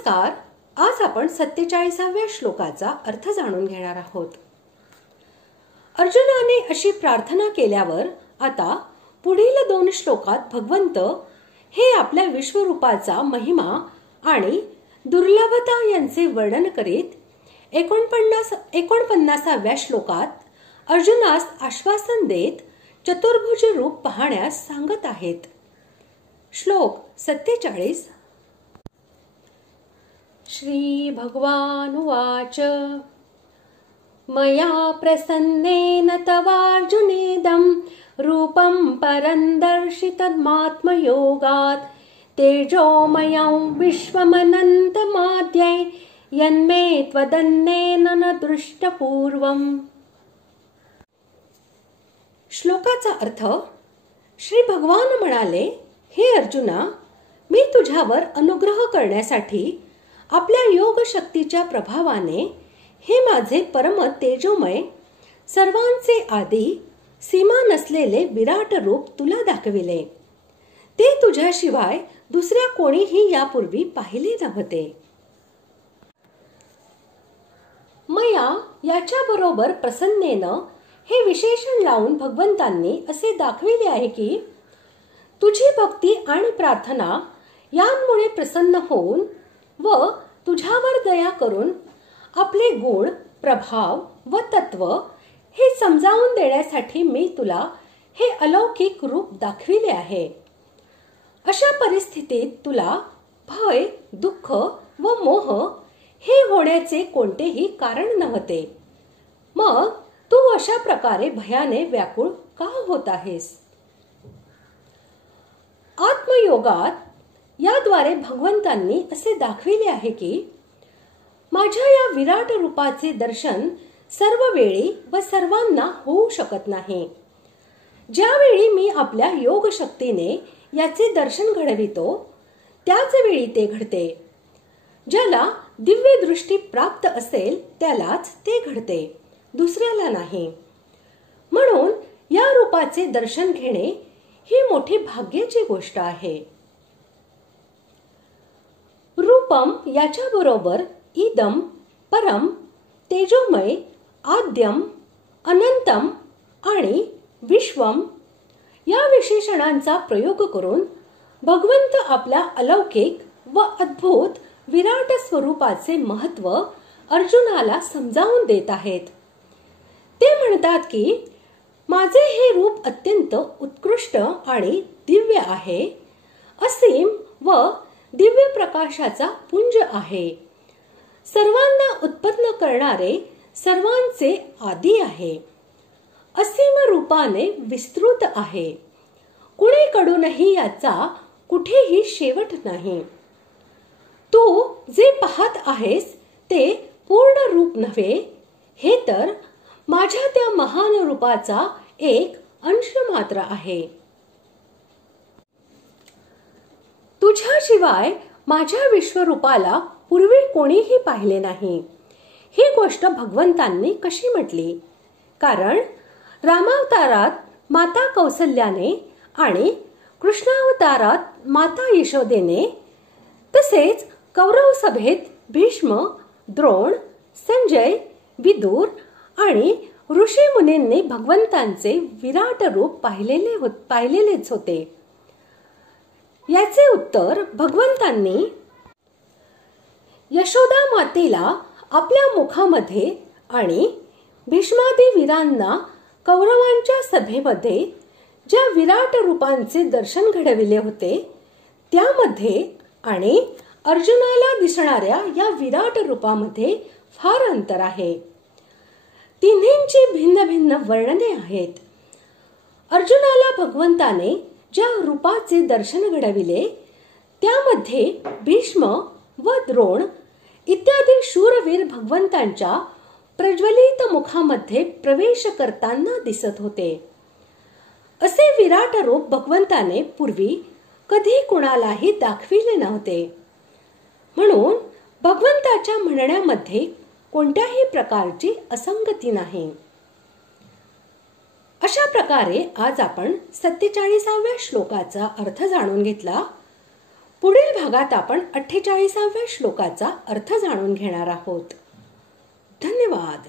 नमस्कार. आज आपण 47व्या श्लोकाचा अर्थ जाणून घेणार आहोत. अर्जुनाने अशी प्रार्थना केल्यावर आता पुढील 2 श्लोकात भगवंत हे आपल्या विश्वरूपाचा महिमा आणि दुर्लभता यांचे वर्णन करीत 49व्या श्लोकात अर्जुनास आश्वासन देत चतुर्भुज रूप पाहण्यास सांगत आहेत. श्लोक 47. श्री भगवान उवाच मया प्रसन्नेन तवार्जुनेदं रूपं परं दर्शितमात्मयोगात् तेजोमयं विश्वमनन्तमाद्यै यन्मे त्वदन्येन न दृष्टपूर्वम्. श्लोकाचा अर्थ. श्री भगवान म्हणाले, हे अर्जुना, मी तुझ्यावर अनुग्रह करण्यासाठी आपल्या योग शक्तीच्या प्रभावाने हे माझे परम तेजोमय, सर्वांचे आदी, सीमा नसलेले विराट रूप तुला दाखविले. ते तुझ्याशिवाय दुसऱ्या कोणीही यापूर्वी पाहिले नव्हते. मया याच्या बरोबर प्रसन्नेनं हे विशेषण लावून भगवंतांनी असे दाखविले आहे की तुझी भक्ती आणि प्रार्थना यांमुळे प्रसन्न होऊन व तुझ्यावर दया करून आपले गुण, प्रभाव व तत्व हे समजावून देण्यासाठी मी तुला हे अलौकिक रूप दाखविले आहे. अशा परिस्थितीत तुला भय, दुःख व मोह हे होण्याचे कोणतेही कारण नव्हते. मग तू अशा प्रकारे भयाने व्याकुळ का होत आहेस? आत्मयोगात याद्वारे भगवंतांनी असे दाखविले आहे की माझ्या या विराट रूपाचे दर्शन सर्व वेळी व सर्वांना होऊ शकत नाही. ज्यावेळी मी आपल्या योग शक्तीने याचे दर्शन घडवितो त्याच वेळी ते घडते. ज्याला दिव्य दृष्टी प्राप्त असेल त्यालाच ते घडते, दुसऱ्याला नाही. म्हणून या रूपाचे दर्शन घेणे ही मोठी भाग्याची गोष्ट आहे. रूपम याच्या बरोबर इदम, परम, तेजोमय, आद्यम, अनंतम आणि विश्वम या विशेषणांचा प्रयोग करून भगवंत आपल्या अलौकिक व अद्भुत विराट स्वरूपाचे महत्व अर्जुनाला समजावून देत आहेत. ते म्हणतात की माझे हे रूप अत्यंत उत्कृष्ट आणि दिव्य आहे, असीम व दिव्य प्रकाशाचा पुंज आहे, सर्वांना उत्पन्न करणारे, सर्वांचे आदी आहे, असीम रूपाने विस्तृत आहे, कुणीकडूनही याचा कुठेही शेवट नाही. तू जे पाहत आहेस ते पूर्ण रूप नव्हे, हे तर माझ्या त्या महान रूपाचा एक अंश मात्र आहे. तुझ्याशिवाय माझ्या विश्वरूपाला पूर्वी कोणीही पाहिले नाही. ही गोष्ट भगवंतांनी कशी म्हटली? कारण रामावतारात माता कौसल्याने आणि कृष्णावतारात माता यशोदेने, तसेच कौरव सभेत भीष्म, द्रोण, संजय, विदुर आणि ऋषी मुनींनी भगवंतांचे विराट रूप पाहिलेलेच होते. याचे उत्तर भगवंतांनी यशोदा मातेला आपल्या मुखामध्ये आणि भीष्मादी वीरांना कौरवांच्या सभेमध्ये ज्या विराट रूपांचे दर्शन घडविले होते त्यामध्ये आणि अर्जुनाला दिसणाऱ्या या विराट रूपामध्ये फार अंतर आहे. तिन्हींची भिन्न भिन्न वर्णने आहेत. अर्जुनाला भगवंताने ज्या रूपाचे दर्शन घडविले त्यामध्ये भीष्म व द्रोण इत्यादी शूरवीर भगवंतांच्या प्रज्वलित मुखामध्ये प्रवेश करताना दिसत होते. असे विराट रूप भगवंताने पूर्वी कधी कुणालाही दाखविले नव्हते. म्हणून भगवंताच्या म्हणण्यामध्ये कोणत्याही प्रकारची असंगती नाही. अशा प्रकारे आज आपण 47व्या श्लोकाचा अर्थ जाणून घेतला. पुढील भागात आपण 48व्या श्लोकाचा अर्थ जाणून घेणार आहोत. धन्यवाद.